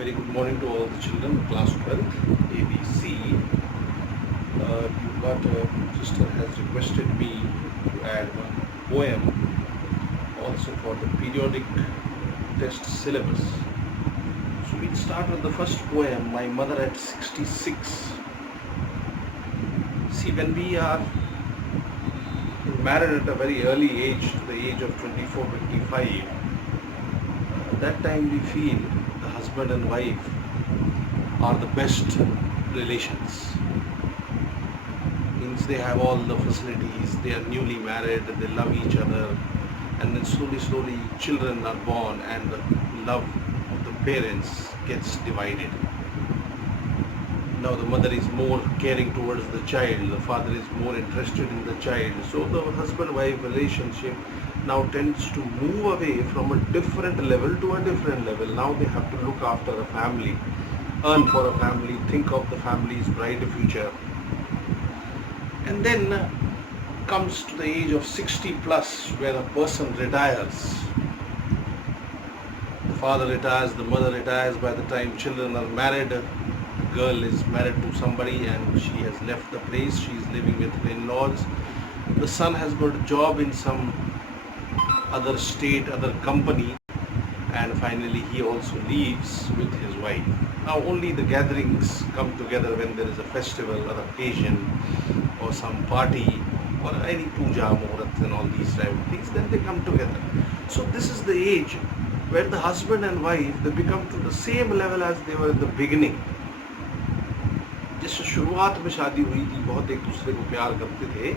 very good morning to all the children, class 12th, ABC. You've got a sister has requested me to add one poem also for the periodic test syllabus. So we'll start with the first poem, My Mother at 66. See, when we are married at a very early age, to the age of 24, 25, at that time we feel the husband and wife are the best relations. Means they have all the facilities, they are newly married, they love each other, and then slowly children are born and the love of the parents gets divided. Now the mother is more caring towards the child, the father is more interested in the child. So the husband-wife relationship now tends to move away from a different level to a different level. Now they have to look after a family, earn for a family, think of the family's bright future. And then comes to the age of 60 plus, where a person retires. The father retires, the mother retires. By the time children are married, the girl is married to somebody and she has left the place, she is living with her in-laws. The son has got a job in some other state, other company, and finally he also leaves with his wife. Now only the gatherings come together when there is a festival or occasion or some party or any puja, muhurat and all these type of things, then they come together. So this is the age where the husband and wife, they become to the same level as they were in the beginning. जिस शुरुआत में शादी हुई थी, बहुत एक दूसरे को प्यार करते थे,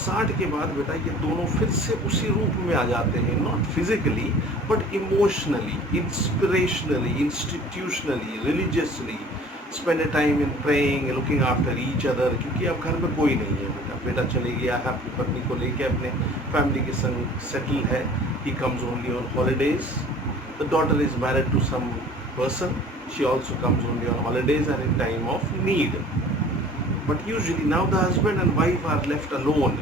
60 के बाद बेटा ये दोनों फिर से उसी रूप में आ जाते हैं, not physically but emotionally, inspirationally, institutionally, religiously, spend a time in praying, looking after each other, क्योंकि अब घर में कोई नहीं है। बेटा चले गया है, अपनी पत्नी को लेके अपने फैमिली के संग सेटल है, he comes only on holidays, the daughter is married to some person, she also comes only on holidays and in time of need. But usually now the husband and wife are left alone.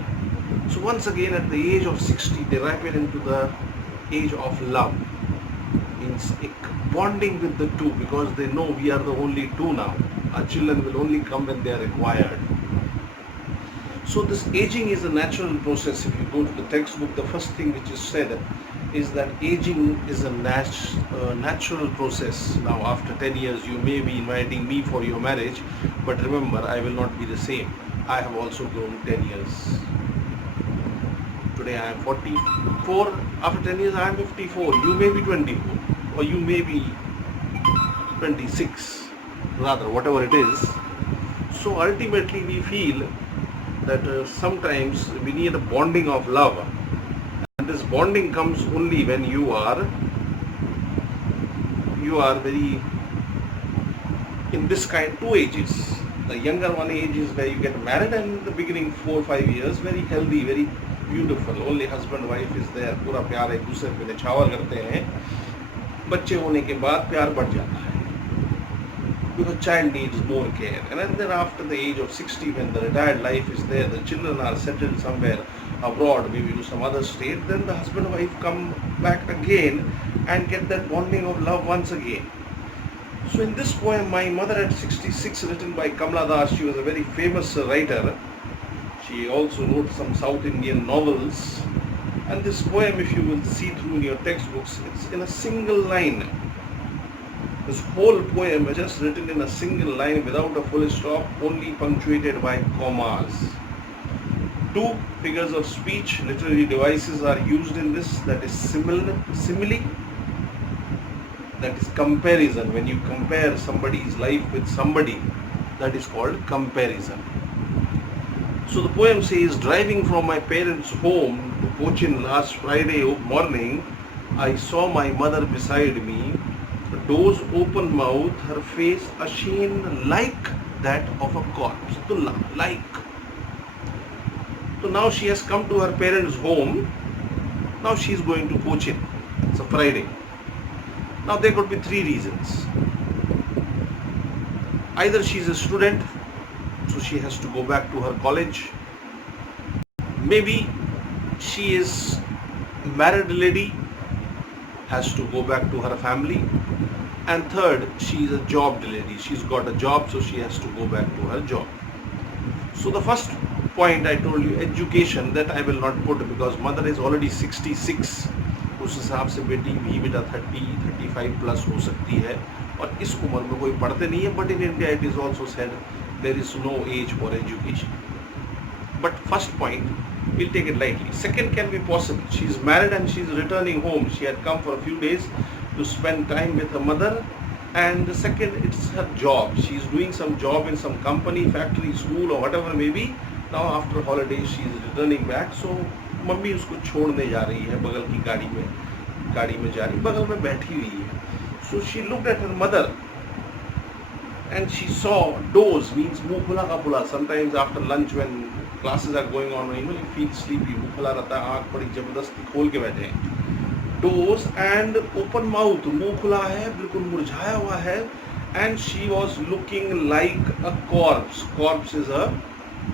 So once again at the age of 60 they ripen into the age of love. Means bonding with the two, because they know we are the only two now. Our children will only come when they are required. So this aging is a natural process. If you go to the textbook, the first thing which is said is that aging is a natural process. Now after 10 years you may be inviting me for your marriage, but remember, I will not be the same. I have also grown 10 years. Today I am 44, after 10 years I am 54, you may be 24 or you may be 26, rather whatever it is. So ultimately we feel that sometimes we need a bonding of love. This bonding comes only when you are very in this kind two ages. The younger one age is where you get married, and in the beginning 4 or 5 years very healthy, very beautiful, only husband wife is there, पूरा प्यार एक दूसरे पे निछावर करते हैं. बच्चे होने के बाद प्यार बढ़ जाता है, because child needs more care. And then after the age of 60, when the retired life is there, the children are settled somewhere abroad, maybe to some other state, then the husband and wife come back again and get that bonding of love once again. So in this poem, My Mother at 66, written by Kamala, she was a very famous writer. She also wrote some South Indian novels. And this poem, if you will see through in your textbooks, it's in a single line. This whole poem is just written in a single line without a full stop, only punctuated by commas. Two figures of speech, literary devices are used in this, that is simile, that is comparison. When you compare somebody's life with somebody, that is called comparison. So the poem says, driving from my parents' home to Cochin last Friday morning, I saw my mother beside me, doors open mouth, her face ashen like that of a corpse. Tullah, like. So now she has come to her parents' home. Now she is going to Cochin. It's a Friday. Now there could be three reasons. Either she is a student, so she has to go back to her college. Maybe she is a married lady, has to go back to her family. And third, she is a job lady. She's got a job, so she has to go back to her job. So the first point I told you, education, that I will not put because mother is already 66. उस हिसाब से बेटी भी बेटा 30-35 plus हो सकती है और इस उम्र में कोई पढ़ते नहीं है. But in India it is also said there is no age for education. But first point, we'll take it lightly. Second can be possible. She is married and she is returning home. She had come for a few days to spend time with her mother. And the second, it's her job. She is doing some job in some company, factory, school or whatever may be. Now after holidays, she is returning back. So mummy उसको छोड़ने जा रही है बगल की गाड़ी में जा रही, बगल में बैठी हुई है. So she looked at her mother and she saw doze, means मुंह खुला का खुला. Sometimes after lunch when classes are going on, you feel sleepy, मुंह खुला रहता है, आँख बड़ी जबरदस्ती खोल के बैठे हैं. Doze and open mouth, मुंह खुला है, बिल्कुल मुरझाया हुआ है. And she was looking like a corpse. Corpse is a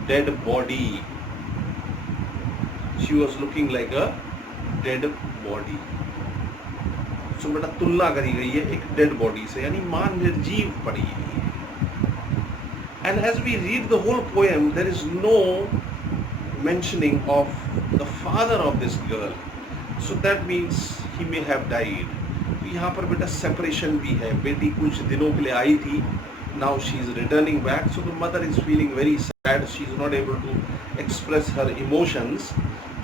dead body. She was looking like a dead body. So बेटा तुलना करी गई है एक डेड बॉडी से, यानी मां निर्जीव पड़ी है. And as we read the whole poem, there is no mentioning of the father of this girl. So that means he may have died. यहाँ पर बेटा separation भी है. बेटी कुछ दिनों के लिए आई थी. Now she is returning back. So the mother is feeling very sad. She is not able to express her emotions.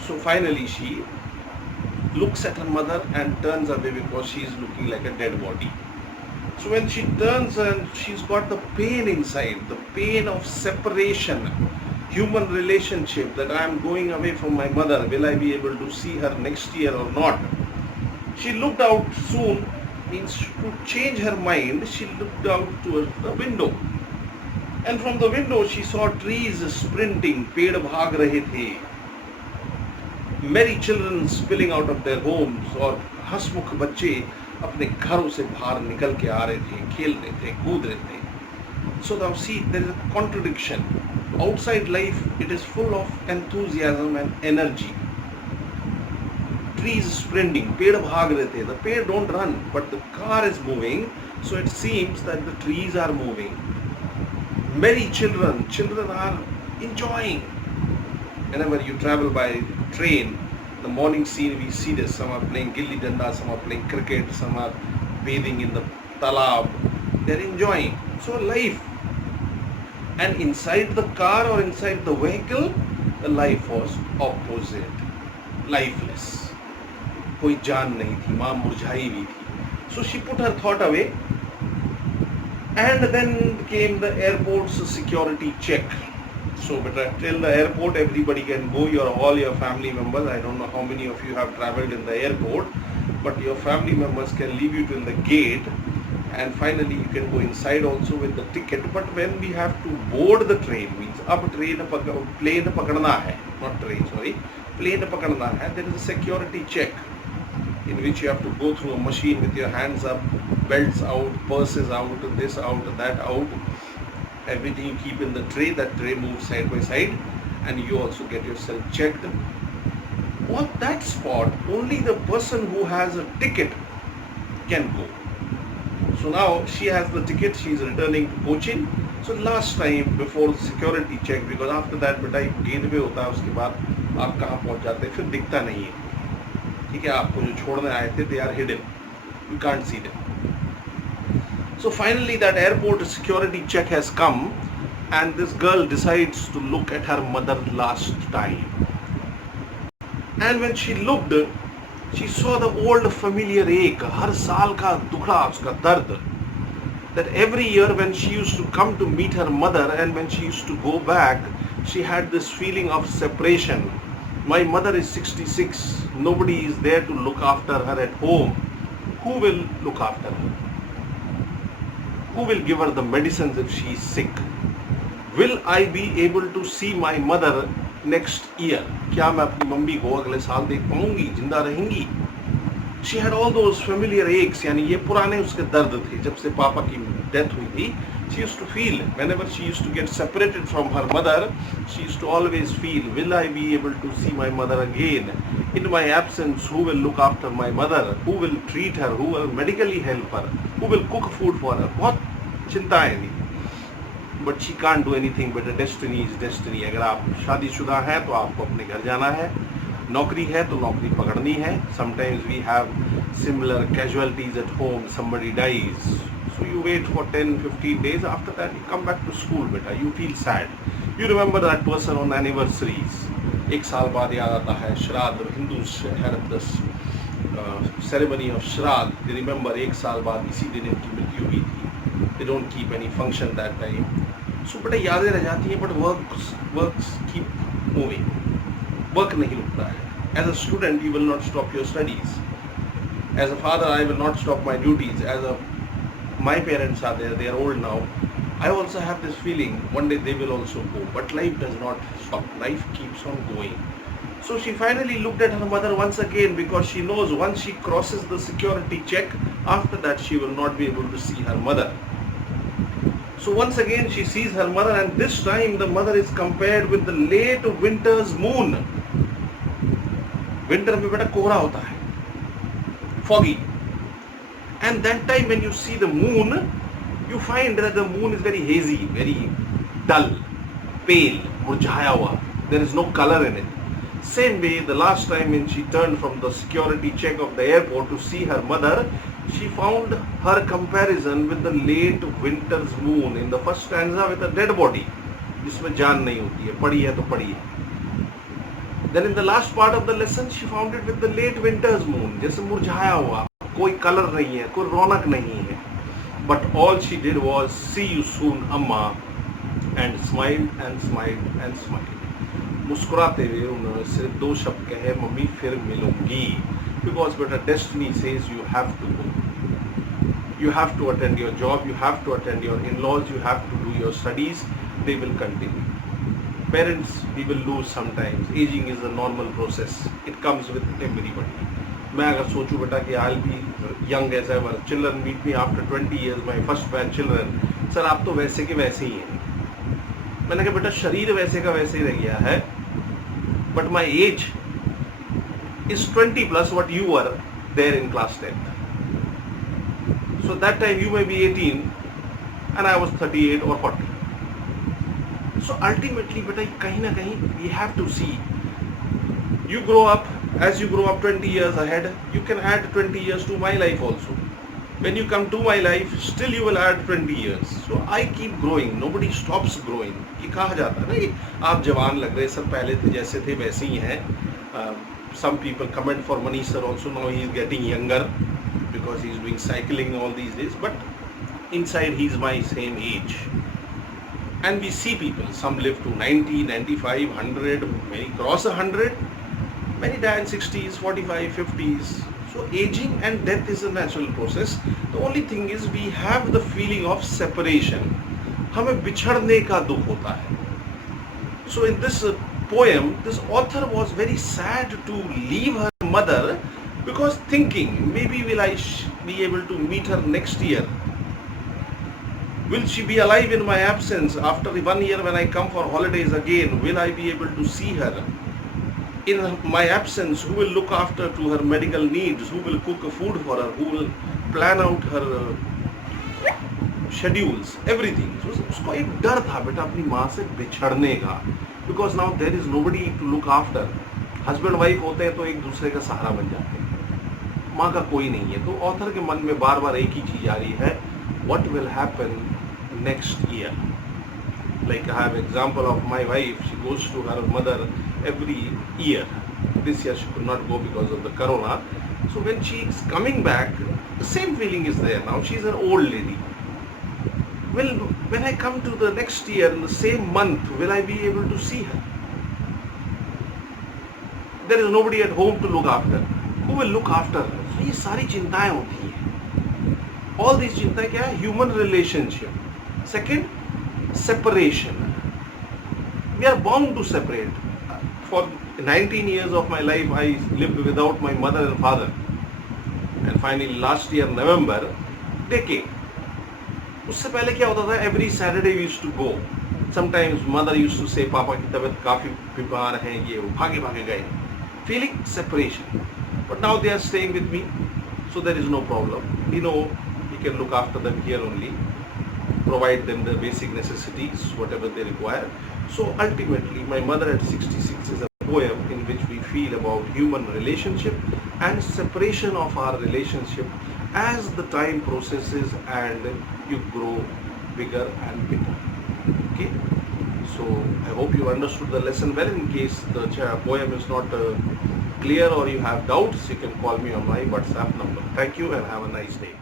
So finally she looks at her mother and turns away because she is looking like a dead body. So when she turns and she's got the pain inside, the pain of separation, human relationship, that I am going away from my mother, will I be able to see her next year or not? She looked out soon, means to change her mind, she looked out towards the window. And from the window she saw trees sprinting, पेड़ भाग रहे थे. Merry children spilling out of their homes, और हंसमुख बच्चे अपने घरों से बाहर निकल के आ रहे थे, खेल रहे थे, कूद रहे थे. So now see, there is a contradiction. Outside life, it is full of enthusiasm and energy. Trees sprinting, पेड़ भाग रहे थे. The पेड़ don't run, but the car is moving, so it seems that the trees are moving. Merry children, children are enjoying. Whenever you travel by train, the morning scene we see this. Some are playing gilli danda, some are playing cricket, some are bathing in the talab. They're enjoying. So life. And inside the car or inside the vehicle, the life was opposite. Lifeless. कोई जान नहीं थी, माँ मुरझाई हुई थी. So she put her thought away. And then came the airport's security check. So better till the airport everybody can go, all your family members. I don't know how many of you have traveled in the airport, but your family members can leave you till the gate, and finally you can go inside also with the ticket. But when we have to board the train, means अब plane पकड़ना है, not train, sorry, plane पकड़ना है, there is a security check in which you have to go through a machine with your hands up, belts out, purses out, this out, that out. Everything you keep in the tray, that tray moves side by side, and you also get yourself checked. On that spot, only the person who has a ticket can go. So now she has the ticket, she is returning to Cochin. So last time before security check, because after that बेटा gate पे होता है, उसके बाद आप कहाँ पहुँच जाते हैं फिर दिखता नहीं है. ठीक है, आपको जो छोड़ने आए थे, they are hidden, you can't see them. So finally that airport security check has come, and this girl decides to look at her mother last time. And when she looked, she saw the old familiar ache, हर साल का दुखड़ा, उसका दर्द. That every year when she used to come to meet her mother and when she used to go back, she had this feeling of separation. My mother is 66, nobody is there to look after her at home. Who will look after her? Who will give her the medicines if she is sick? Will I be able to see my mother next year? क्या मैं अपनी mummy को अगले साल देख पाऊंगी, जिंदा रहेंगी? She had all those familiar x, यानी ये पुराने उसके दर्द थे जब से पापा की डेथ हुई थी. She used to feel whenever she used to get separated from her mother, she used to always feel, will I be able to see my mother again? In my absence, who will look after my mother? Who will treat her? Who will medically help her? Who will cook food for her? बहुत चिंताएं थी. But she can't do anything, but destiny is destiny. अगर आप शादीशुदा हैं तो आपको अपने घर जाना है, नौकरी है तो नौकरी पकड़नी है. Sometimes we have similar casualties at home, somebody dies. So you wait for 10-15 days, after that you come back to school beta, you feel sad. You remember that person on anniversaries. एक साल बाद याद आता है श्राद्ध. Hindus have this ceremony of Shraddh. They remember एक साल बाद इसी दिन इनकी मृत्यु हुई थी. They don't keep any function that time. So बटा यादें रह जाती हैं, but works keep moving. Work नहीं रुकता है. As a student you will not stop your studies. As a father I will not stop my duties. My parents are there, they are old now. I also have this feeling one day they will also go, but life does not stop. Life keeps on going. So she finally looked at her mother once again, because she knows once she crosses the security check, after that she will not be able to see her mother. So once again she sees her mother, and this time the mother is compared with the late winter's moon. Winter में बेटा कोहरा होता है, foggy. And that time when you see the moon, you find that the moon is very hazy, very dull, pale, murjhaya hua. There is no color in it. Same way, the last time when she turned from the security check of the airport to see her mother, she found her comparison with the late winter's moon in the first stanza with a dead body, जिसमें जान नहीं होती है, पड़ी है तो पड़ी है. Then in the last part of the lesson, she found it with the late winter's moon, जैसे मुरझाया हुआ, कोई कलर नहीं है, कोई रौनक नहीं है. But all she did was see you soon, Amma, and smiled and smiled and smiled. मुस्कुराते हुए उन्होंने सिर्फ दो शब्द कहे, मम्मी फिर मिलूंगी. Because but a destiny says you have to go. You have to attend your job, you have to attend your in-laws, you have to do your studies. They will continue. Parents, we will lose sometimes. Aging is a normal process. It comes with everybody. मैं अगर सोचूं बेटा कि I'll be young as ever, children meet me after 20 years, my first batch children, sir आप तो वैसे के वैसे ही हैं. मैंने कहा बेटा शरीर वैसे का वैसे ही रह गया है, but my age is 20 plus what you were there in class 10th. So that time you may be 18 and I was 38 or 40. So ultimately बेटा कहीं ना कहीं we have to see. You grow up, as you grow up 20 years ahead, you can add 20 years to my life also. When you come to my life, still you will add 20 years. So I keep growing, nobody stops growing. ये कहा जाता है ना कि आप जवान लग रहे, सर पहले थे जैसे थे वैसे ही हैं. Some people comment for Manish sir also, now he is getting younger because he is doing cycling all these days, but inside he is my same age. And we see people, some live to 90, 95, 100, many cross 100. Many die in 60s, 45, 50s. So aging and death is a natural process. The only thing is we have the feeling of separation. हमें बिछड़ने का दुख होता है. So in this poem, this author was very sad to leave her mother, because thinking, maybe will I be able to meet her next year? Will she be alive in my absence? After 1 year when I come for holidays again, will I be able to see her? In my absence, who will look after to her medical needs? Who will cook food for her? Who will plan out her schedules? Everything. So उसको एक डर था बेटा अपनी माँ से बिछड़ने का, because now there is nobody to look after. Husband wife होते हैं तो एक दूसरे का सहारा बन जाते हैं, माँ का कोई नहीं है. तो ऑथर के मन में बार बार एक ही चीज आ रही है, what will happen next year? Like I have example of my wife, she goes to her mother every year. This year she could not go because of the corona. So when she is coming back, the same feeling is there. Now she is an old lady. Well, when I come to the next year in the same month, will I be able to see her? There is nobody at home to look after. Who will look after her? So ये सारी चिंताएं होती हैं. All these चिंताएं क्या है? Human relationship. Second, separation. We are bound to separate. For 19 years of my life, I lived without my mother and father. and finally last year November they came. उससे पहले क्या होता था, every Saturday we used to go. Sometimes mother used to say पापा की तबीयत काफी बीमार है, ये वो, भागे भागे गए, feeling separation. But now they are staying with me, so there is no problem. You know, we can look after them here only, provide them the basic necessities, whatever they require. So ultimately, my mother at 66 is a poem in which we feel about human relationship and separation of our relationship as the time processes and you grow bigger and bigger. Okay, so I hope you understood the lesson well. In case the poem is not clear or you have doubts, you can call me on my WhatsApp number. Thank you and have a nice day.